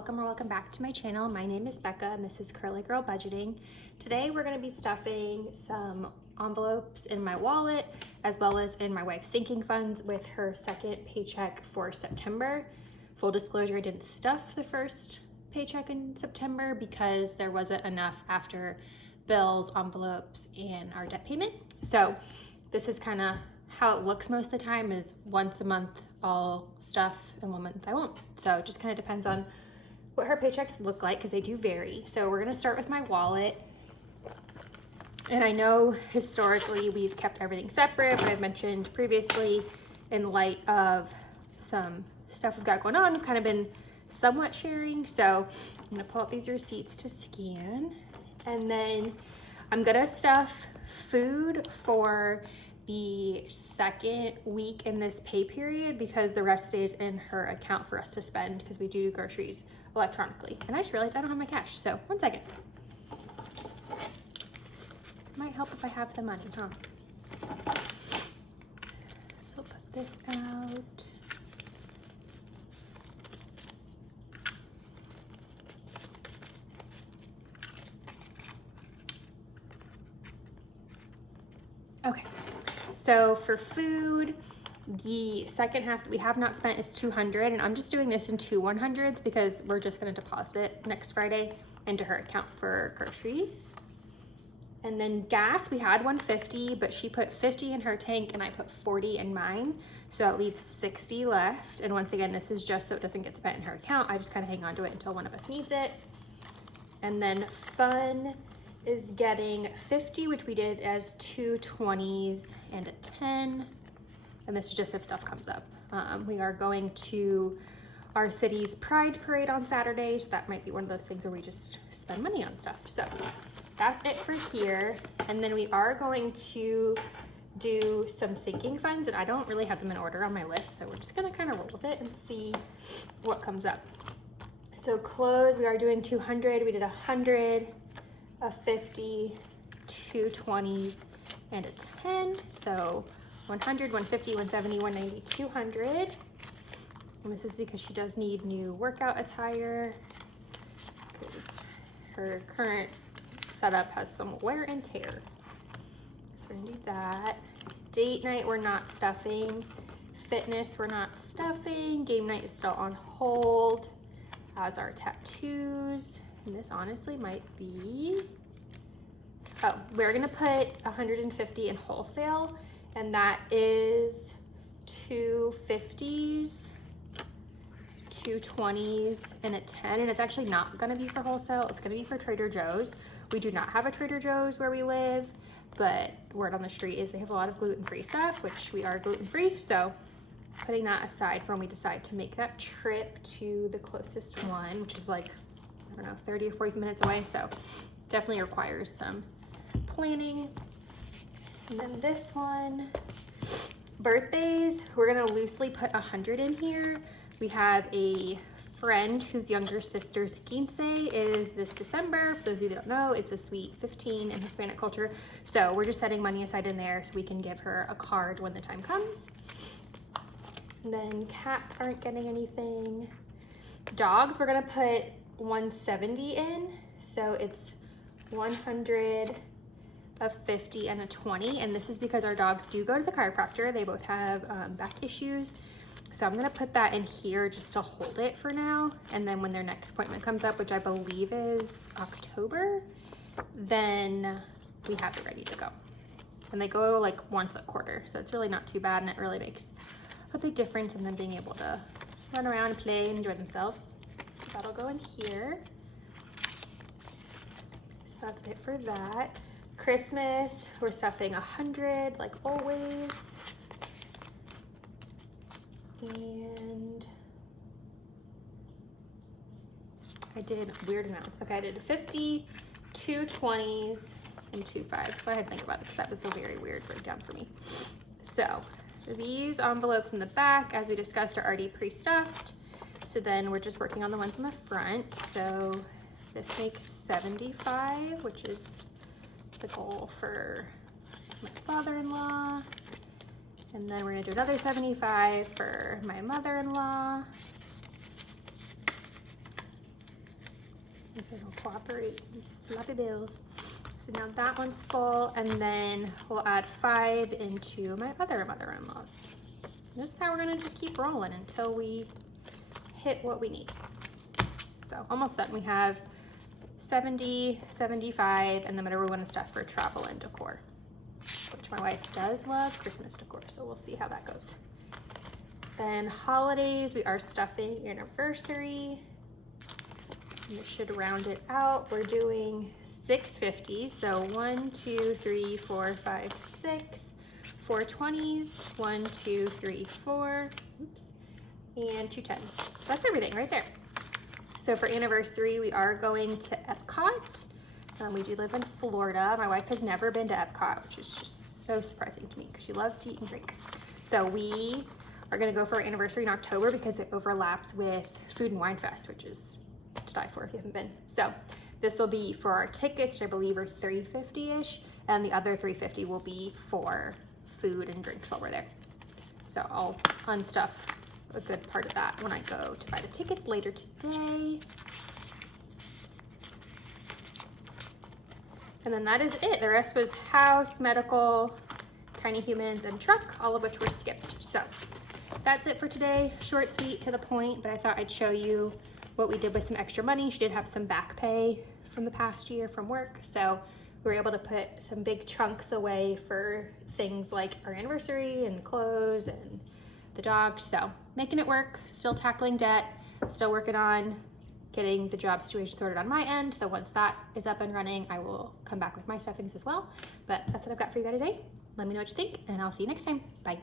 welcome or welcome back to my channel. My name is Becca and this is Curly Girl Budgeting. Today we're going to be stuffing some envelopes in my wallet as well as in my wife's sinking funds with her second paycheck for September. Full disclosure, I didn't stuff the first paycheck in September because there wasn't enough after bills, envelopes, and our debt payment. So this is kind of how it looks most of the time, is once a month I'll stuff and 1 month I won't. So it just kind of depends on what her paychecks look like because they do vary. So we're gonna start with my wallet. And I know historically we've kept everything separate, but I've mentioned previously in light of some stuff we've got going on, we've kind of been somewhat sharing. So I'm gonna pull up these receipts to scan. And then I'm gonna stuff food for the second week in this pay period because the rest stays in her account for us to spend because we do groceries electronically. And I just realized I don't have my cash, so 1 second. Might help if I have the money, huh? So put this out. Okay. So for food, the second half that we have not spent is $200, and I'm just doing this in two 100s because we're just going to deposit it next Friday into her account for groceries. And then gas, we had $150, but she put 50 in her tank and I put 40 in mine, so it leaves 60 left. And once again, this is just so it doesn't get spent in her account. I just kind of hang on to it until one of us needs it. And then fun is getting 50, which we did as two 20s and a 10. And this is just if stuff comes up. We are going to our city's Pride Parade on Saturday, so that might be one of those things where we just spend money on stuff. So that's it for here. And then we are going to do some sinking funds, and I don't really have them in order on my list, so we're just gonna kind of roll with it and see what comes up. So clothes, we are doing 200, we did 100, a 50, two 20s, and a 10. So 100, 150, 170, 190, 200. And this is because she does need new workout attire because her current setup has some wear and tear. So we're gonna do that. Date night, we're not stuffing. Fitness, we're not stuffing. Game night is still on hold, as are tattoos. And this honestly might be, oh, we're gonna put 150 in wholesale, and that is two 50s, two 20s, and a 10. And it's actually not gonna be for wholesale, it's gonna be for Trader Joe's. We do not have a Trader Joe's where we live, but word on the street is they have a lot of gluten-free stuff, which we are gluten-free. So putting that aside for when we decide to make that trip to the closest one, which is like, I don't know, 30 or 40 minutes away. So definitely requires some planning. And then this one, birthdays, we're gonna loosely put 100 in here. We have a friend whose younger sister's quince is this December. For those of you that don't know, it's a sweet 15 in Hispanic culture. So we're just setting money aside in there so we can give her a card when the time comes. And then cats aren't getting anything. Dogs, we're gonna put 170 in. So it's 100, a 50, and a 20. And this is because our dogs do go to the chiropractor. They both have back issues. So I'm gonna put that in here just to hold it for now. And then when their next appointment comes up, which I believe is October, then we have it ready to go. And they go like once a quarter. So it's really not too bad, and it really makes a big difference in them being able to run around, play, and enjoy themselves. So that'll go in here. So that's it for that. Christmas, we're stuffing 100 like always. And I did weird amounts. Okay, I did 50, two 20s, and two 5s. So I had to think about it because that was a very weird breakdown for me. So these envelopes in the back, as we discussed, are already pre-stuffed. So then we're just working on the ones in the front. So this makes 75, which is the goal for my father-in-law. And then we're gonna do another 75 for my mother-in-law. if it'll cooperate, these sloppy bills. So now that one's full, and then we'll add 5 into my other mother-in-law's. This is how we're gonna just keep rolling until we hit what we need. So almost done. We have 70, 75, and then whatever we want to stuff for travel and decor, which my wife does love Christmas decor, so we'll see how that goes. Then holidays, we are stuffing anniversary. It should round it out. We're doing 650, so 1, 2, 3, 4, 5, 6, 4 20s, 1, 2, 3, 4, oops, and 2 10s. That's everything right there. So for anniversary, we are going to Epcot. We do live in Florida. My wife has never been to Epcot, which is just so surprising to me because she loves to eat and drink. So we are gonna go for our anniversary in October because it overlaps with Food and Wine Fest, which is to die for if you haven't been. So this will be for our tickets, which I believe are $350-ish, and the other $350 will be for food and drinks while we're there. So I'll unstuff a good part of that when I go to buy the tickets later today. And then that is it. The rest was house, medical, tiny humans, and truck, all of which were skipped. So that's it for today. Short, sweet, to the point, but I thought I'd show you what we did with some extra money. She did have some back pay from the past year from work, so we were able to put some big chunks away for things like our anniversary and clothes and the dog. So making it work, still tackling debt, still working on getting the job situation sorted on my end. So once that is up and running, I will come back with my stuffings as well. But that's what I've got for you guys today. Let me know what you think, and I'll see you next time. Bye.